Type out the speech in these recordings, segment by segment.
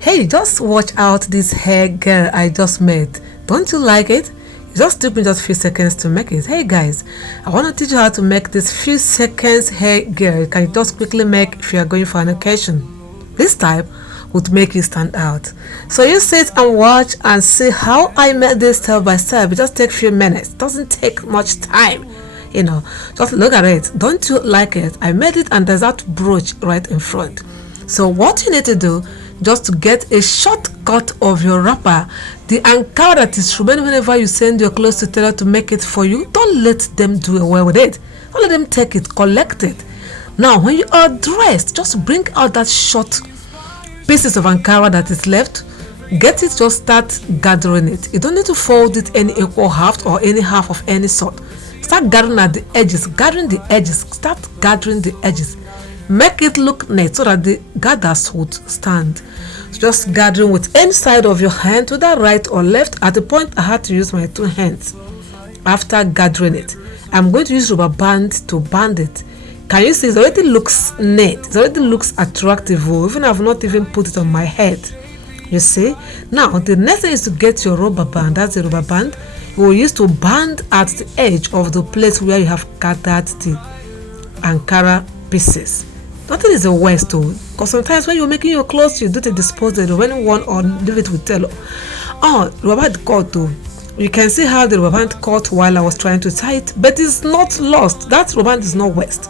Hey, just watch out this hair girl I just made. Don't you like it? It just took me just a few seconds to make it. Hey guys, I want to teach you how to make this few seconds hair girl. You can just quickly make if you are going for an occasion. This type would make you stand out. So you sit and watch and see how I made this step by step. It just takes a few minutes. It doesn't take much time. Just look at it. Don't you like it? I made it and there's that brooch right in front. So what you need to do, just to get a shortcut of your wrapper, the ankara that is remaining whenever you send your clothes to tailor to make it for you, don't let them do away with it. Don't let them take it, collect it. Now when you are dressed, just bring out that short pieces of ankara that is left. Get it, just start gathering it. You don't need to fold it any equal half or any half of any sort. Start gathering at the edges, start gathering the edges. Make it look neat so that the gathers would stand. So just gathering with any side of your hand, to the right or left. At the point I had to use my two hands. After gathering it, I'm going to use rubber band to band it. Can you see it already looks neat? It already looks attractive, even I've not even put it on my head. You see? Now the next thing is to get your rubber band. That's the rubber band you will use to band at the edge of the place where you have gathered the ankara pieces. Nothing is a waste too, because sometimes when you're making your clothes, you do the disposal when one or leave it with tailor. Oh, rubber band cut too. You can see how the rubber band cut while I was trying to tie it, but it's not lost. That rubber band is not waste.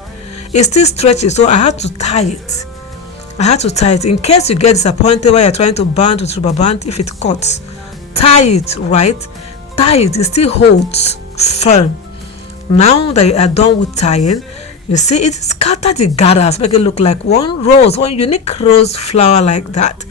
It's still stretchy, so I had to tie it. In case you get disappointed while you're trying to band with rubber band, if it cuts, tie it, right? Tie it, it still holds firm. Now that you are done with tying, you see it scattered the gathers, make it look like one unique rose flower like that.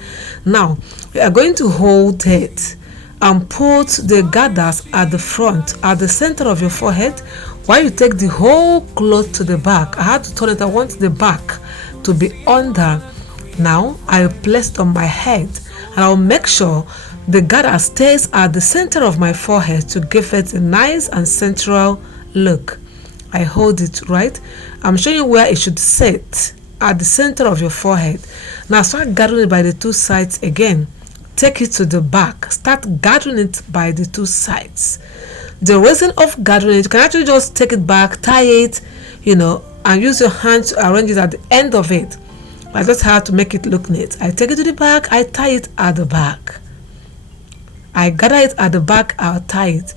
Now we are going to hold it and put the gathers at the front, at the center of your forehead, while you take the whole cloth to the back. I had to turn it. I want the back to be under. Now I place it on my head and I'll make sure the gather stays at the center of my forehead to give it a nice and central look. I hold it right. I'm showing you where it should sit, at the center of your forehead. Now start gathering it by the two sides again. Take it to the back. Start gathering it by the two sides. The reason of gathering it, you can actually just take it back, tie it, and use your hand to arrange it at the end of it. I just have to make it look neat. I take it to the back, I tie it at the back. I gather it at the back, I'll tie it.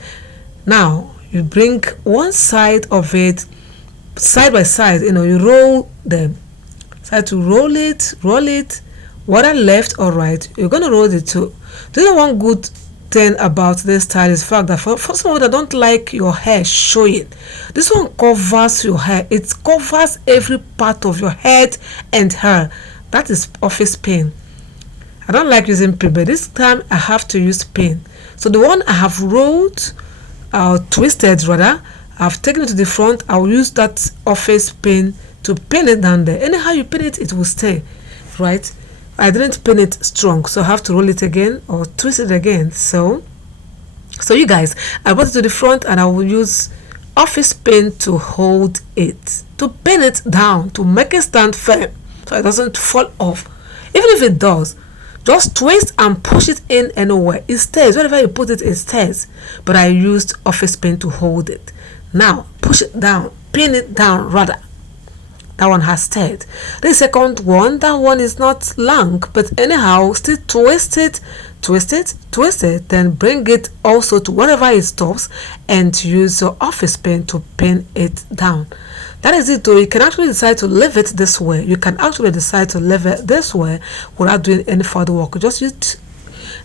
Now you bring one side of it side by side, you roll them. Try to roll it, whether left or right. You're gonna roll the two. Do you know one good thing about this style is the fact that for some of that don't like your hair showing, this one covers your hair. It covers every part of your head and hair. That is office pin. I don't like using pin, but this time I have to use pin. So the one I have rolled, twisted rather, I've taken it to the front. I'll use that office pin to pin it down there. Anyhow you pin it, it will stay, right? I didn't pin it strong, so I have to roll it again or twist it again. So you guys, I brought it to the front and I will use office pin to hold it, to pin it down, to make it stand firm so it doesn't fall off. Even if it does, just twist and push it in anywhere. It stays. Wherever you put it, it stays. But I used office pin to hold it. Now push it down, pin it down rather. That one has stayed. The second one, that one is not long, but anyhow still twist it, then bring it also to wherever it stops and use your office pin to pin it down. That is it though. You can actually decide to leave it this way. You can actually decide to leave it this way without doing any further work. You just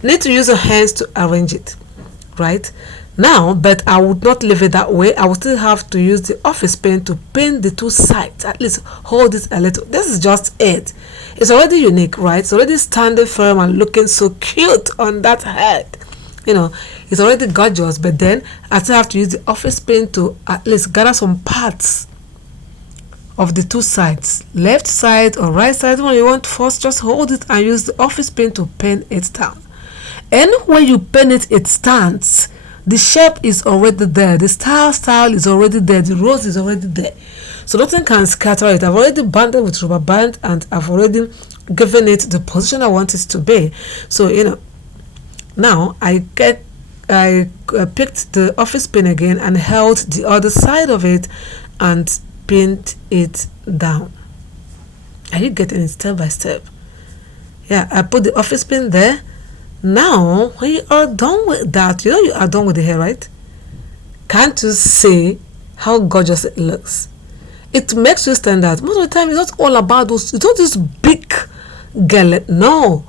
need to use your hands to arrange it, right? Now, but I would not leave it that way. I will still have to use the office pin to pin the two sides. At least hold it a little. This is just it. It's already unique, right? It's already standing firm and looking so cute on that head. It's already gorgeous. But then I still have to use the office pin to at least gather some parts of the two sides, left side or right side. When you want first, just hold it and use the office pin to pin it down. And when you pin it, it stands. The shape is already there. The style is already there. The rose is already there. So nothing can scatter it. I've already banded with rubber band and I've already giving it the position I want it to be. So now I picked the office pin again and held the other side of it and pinned it down. Are you getting it step by step? Yeah, I put the office pin there. Now when you are done with that, you are done with the hair, right? Can't you see how gorgeous it looks? It makes you stand out. Most of the time, it's not all about those. It's not this big gele. No,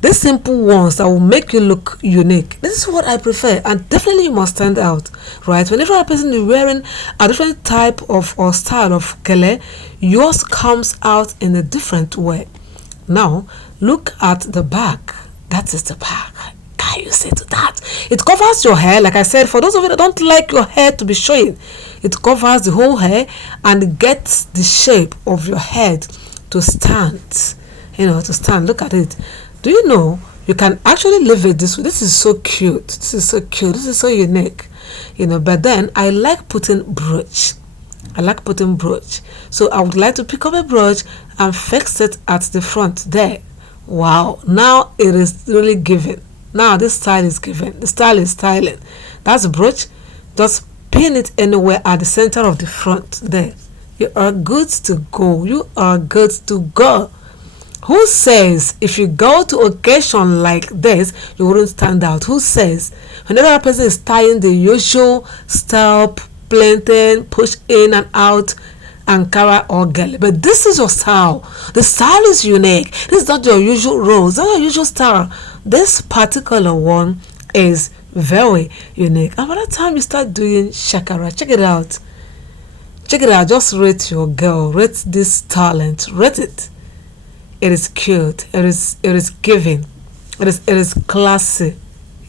these simple ones that will make you look unique. This is what I prefer, and definitely you must stand out, right? Whenever a person is wearing a different type of or style of gele, yours comes out in a different way. Now, look at the back. That is the back. Can you say to that? It covers your hair. Like I said, for those of you that don't like your hair to be showing, it covers the whole hair and gets the shape of your head to stand. To stand. Look at it. Do you know you can actually leave it this way? This is so cute. This is so cute. This is so unique. But then I like putting brooch. So I would like to pick up a brooch and fix it at the front there. Wow. Now it is really giving. Now this style is giving. The style is styling. That's a brooch. Just pin it anywhere at the center of the front there. You are good to go. You are good to go. Who says if you go to occasion like this, you wouldn't stand out? Who says? Whenever a person is tying the usual style, planting, push in and out, Ankara or gele, but this is your style. The style is unique. This is not your usual rose, not your usual style. This particular one is very unique. And by the time you start doing shakara, check it out. Just rate your girl. Rate this talent. Rate it. It is cute. It is giving. It is classy.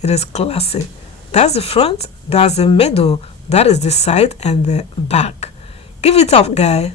It is classy. That's the front. That's the middle. That is the side and the back. Give it up, guy.